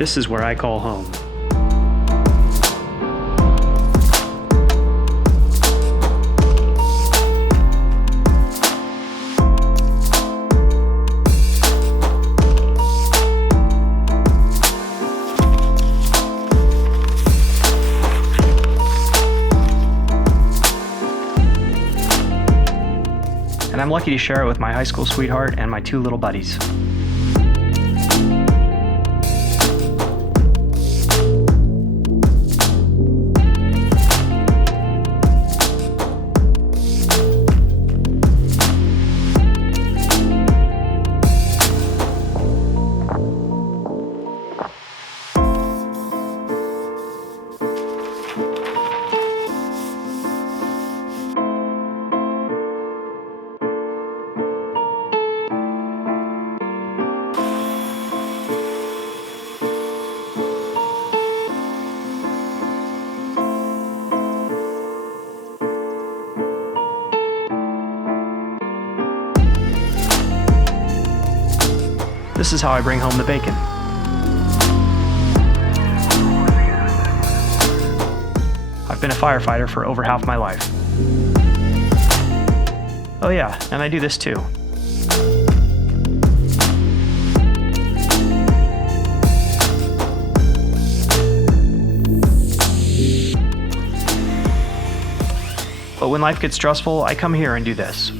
This is where I call home. And I'm lucky to share it with my high school sweetheart and my 2 little buddies. This is how I bring home the bacon. I've been a firefighter for over half my life. Oh yeah, and I do this too. But when life gets stressful, I come here and do this.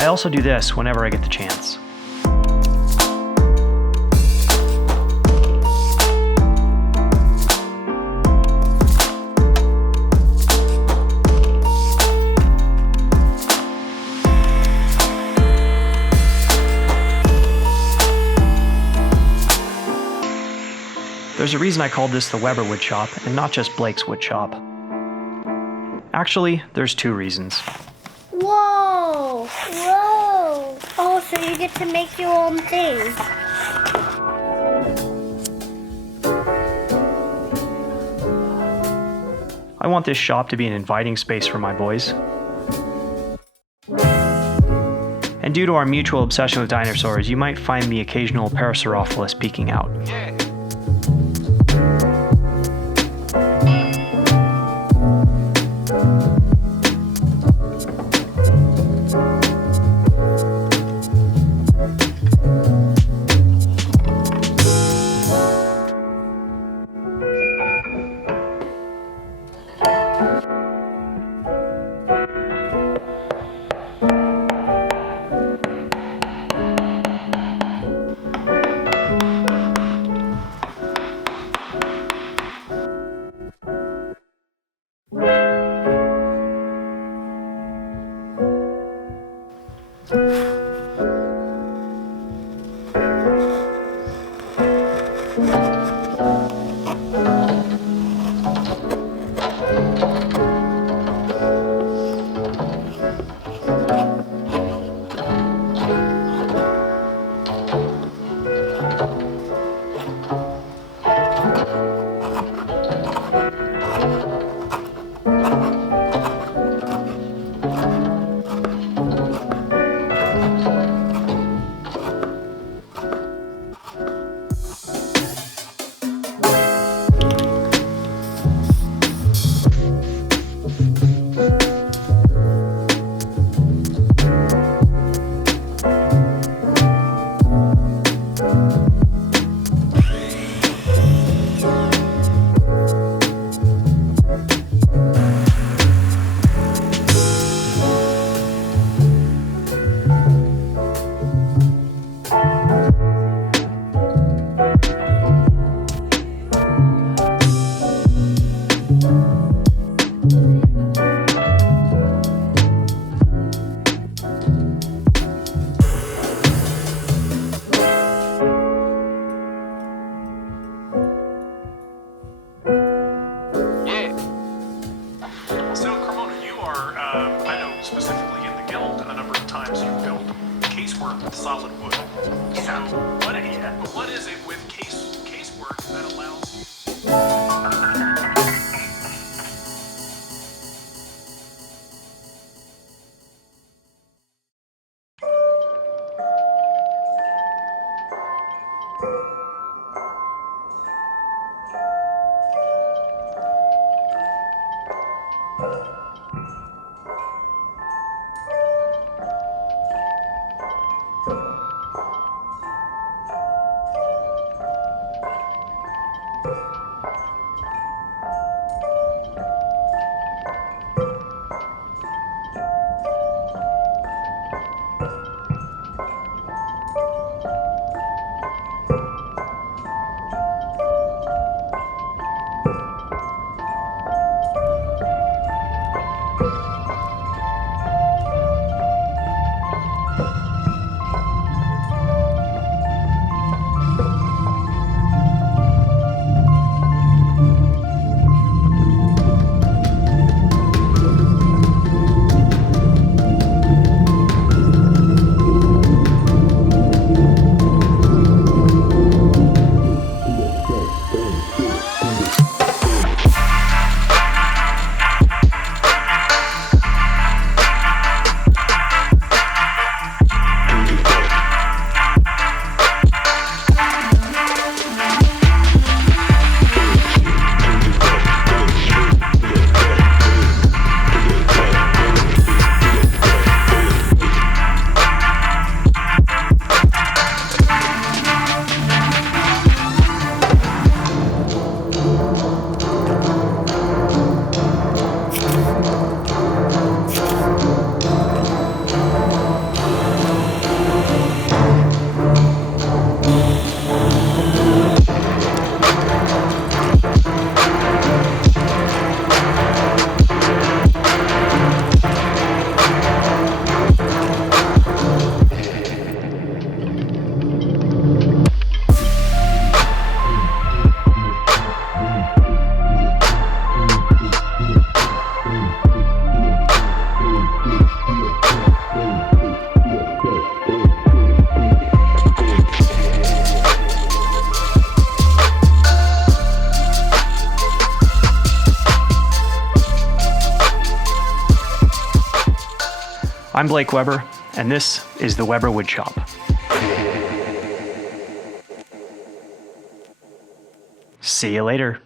I also do this whenever I get the chance. There's a reason I called this the Weber wood shop and not just Blake's wood shop. Actually, there's 2 reasons. Whoa! Whoa! Oh, so you get to make your own things. I want this shop to be an inviting space for my boys. And due to our mutual obsession with dinosaurs, you might find the occasional Parasaurolophus peeking out. with solid wood. So, what is it with casework that allows? I'm Blake Weber, and this is the Weber Woodshop. See you later.